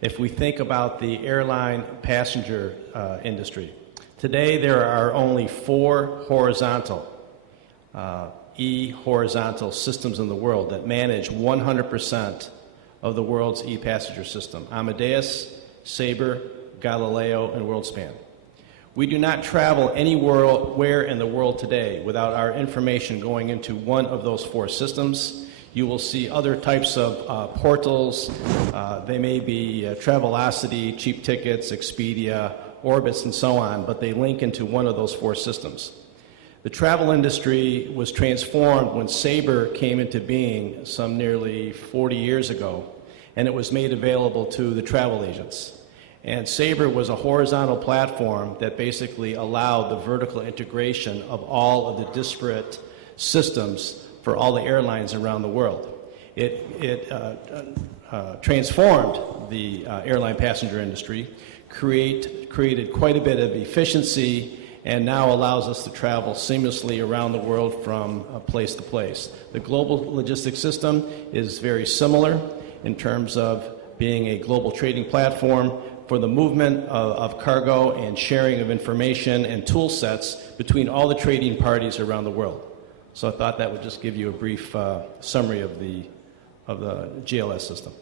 If we think about the airline passenger industry, today there are only 4 horizontal horizontal systems in the world that manage 100% of the world's passenger system: Amadeus, Sabre, Galileo, and WorldSpan. We do not travel anywhere in the world today without our information going into one of those 4 systems. You will see other types of portals. They may be Travelocity, Cheap Tickets, Expedia, Orbitz, and so on, but they link into one of those 4 systems. The travel industry was transformed when Sabre came into being some nearly 40 years ago, and it was made available to the travel agents. And Sabre was a horizontal platform that basically allowed the vertical integration of all of the disparate systems for all the airlines around the world. It transformed the airline passenger industry, created quite a bit of efficiency, and now allows us to travel seamlessly around the world from place to place. The global logistics system is very similar in terms of being a global trading platform for the movement of cargo and sharing of information and tool sets between all the trading parties around the world. So I thought that would just give you a brief summary of the GLS system.